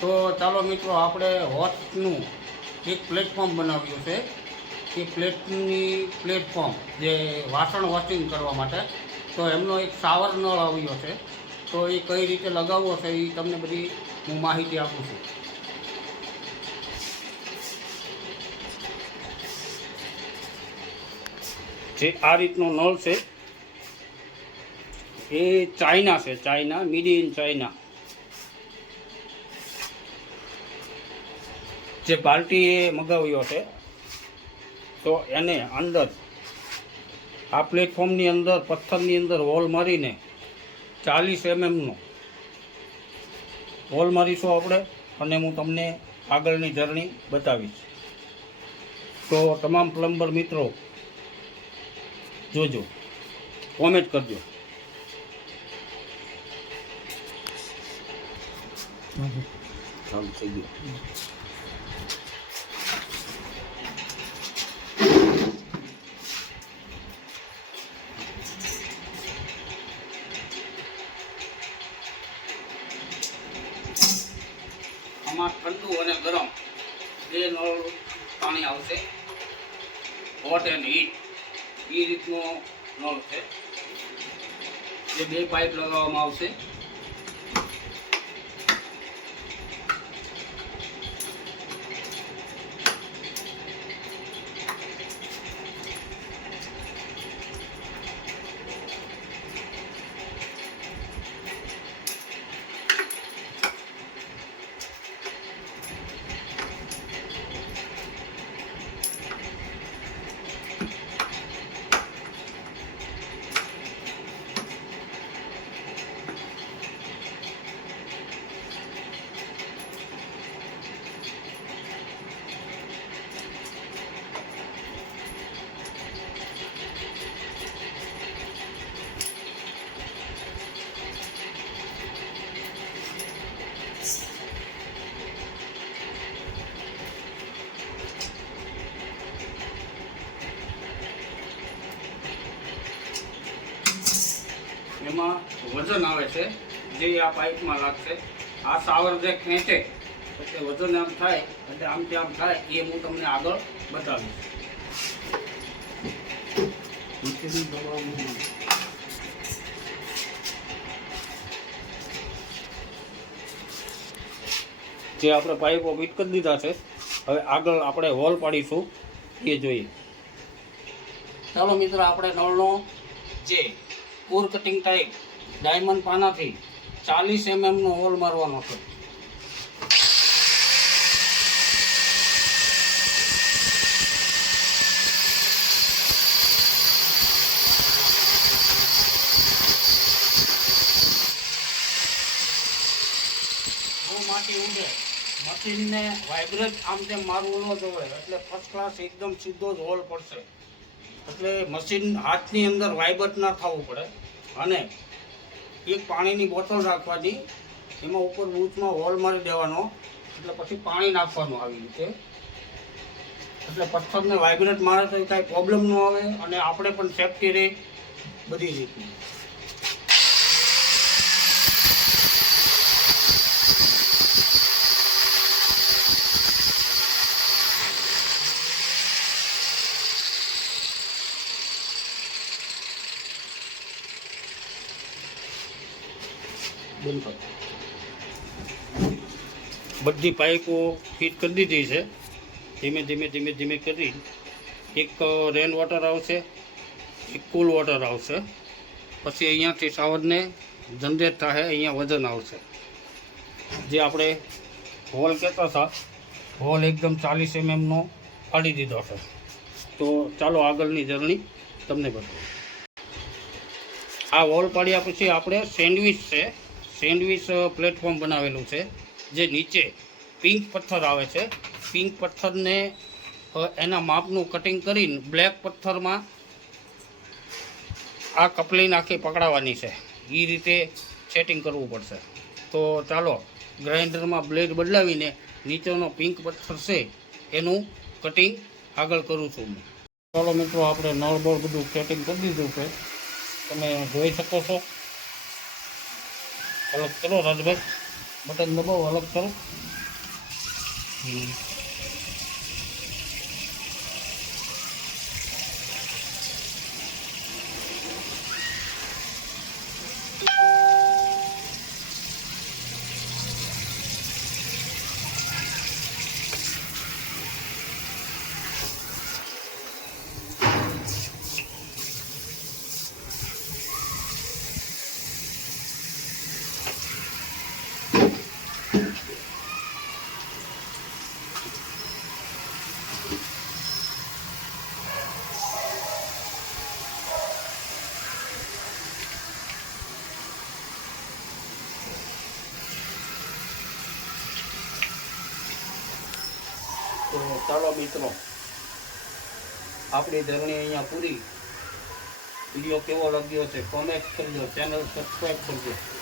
તો ચાલો મિત્રો, આપણે વોશનું એક પ્લેટફોર્મ બનાવ્યું છે. એ પ્લેટફોર્મ જે વાસણ વોશિંગ કરવા માટે, તો એમનો એક શાવર નળ આવ્યો છે. તો એ કઈ રીતે લગાવવો છે એ તમને બધી હું માહિતી આપું છું. જે આ રીતનો નળ છે એ ચાઇના છે, મેડ ઇન ચાઇના. જે પાર્ટીએ મગાવ્યો છે, તો એને અંદર આ પ્લેટફોર્મની અંદર પથ્થરની અંદર હોલ મારીને 40 mm હોલ મારીશું આપણે, અને હું તમને આગળની જર્ની બતાવીશ. તો તમામ પ્લમ્બર મિત્રો જોજો, કોમેન્ટ કરજો. ચાલુ થઈ ગયું. આમાં ઠંડુ અને ગરમ બે નળ પાણી આવશે. હોટ એન્ડ હીટ એ રીતનો નળ છે, જે બે પાઇપ લગાવવામાં આવશે. એમાં વજન આવે છે, જે આ પાઇપમાં લાગશે. આ શાવર જે ખેંચે એટલે વજન આમ થાય, એટલે આમથી આમ થાય, એ હું તમને આગળ બતાવીશ. જે આપણે પાઇપો ફિટ કરી દીધા છે, હવે આગળ આપણે હોલ પાડીશું એ જોઈએ. ચાલો મિત્રો, આપણે નળનો જે કોર કટિંગ ટાઈપ ડાયમંડ પાનાથી 40 mm નો હોલ મારવાનો છે. બહુ માટી ઉડે, મશીનને વાઇબ્રેટ આમ તેમ મારવું ન જોઈએ, એટલે ફર્સ્ટ ક્લાસ એકદમ સીધો જ હોલ પડશે. એટલે મશીન હાથની અંદર વાઇબ્રેટ ના થવું પડે. અને એક પાણીની બોટલ રાખવાની, એમાં ઉપર બૂચમાં હોલ મારી દેવાનો, એટલે પછી પાણી નાખવાનું આવી રીતે. એટલે પથ્થરને વાઇબ્રેટ મારે તો કાંઈ પ્રોબ્લેમ ન આવે, અને આપણે પણ સેફટી રહે બધી રીતની. બધી પાઇપો ફિટ કરી દીધી છે. ધીમે ધીમે કરી એક રેન વોટર આવશે, એક કુલ વોટર આવશે. પછી અહીંયાથી શાવરને જનરેટ થાય, અહીંયા વજન આવશે. જે આપણે હોલ કહેતા હતા, હોલ એકદમ 40 mm નો પાડી દીધો છે. તો ચાલો આગળની જર્ની તમને બતાવું. આ હોલ પાડ્યા પછી આપણે સેન્ડવિચ પ્લેટફોર્મ બનાવેલું છે. જે નીચે પિંક પથ્થર આવે છે, પિંક પથ્થરને એના માપનું કટિંગ કરીને બ્લેક પથ્થરમાં આ કપલી નાખી પકડાવવાની છે. એ રીતે સેટિંગ કરવું પડશે. તો ચાલો ગ્રાઇન્ડરમાં બ્લેડ બદલાવીને નીચેનો પિંક પથ્થર છે એનું કટિંગ આગળ કરું છું. ચાલો મિત્રો, આપણે નળ બળ બધું સેટિંગ કરી દીધું છે, તમે જોઈ શકો છો. અલગ કરો રાજભાઈ, બટન દબાવો, અલગ કરો. તો ચાલો મિત્રો, આપણી ધરણી અહીંયા પૂરી. વિડીયો કેવો લાગ્યો છે કોમેન્ટ કરજો, ચેનલ સબસ્ક્રાઈબ કરજો.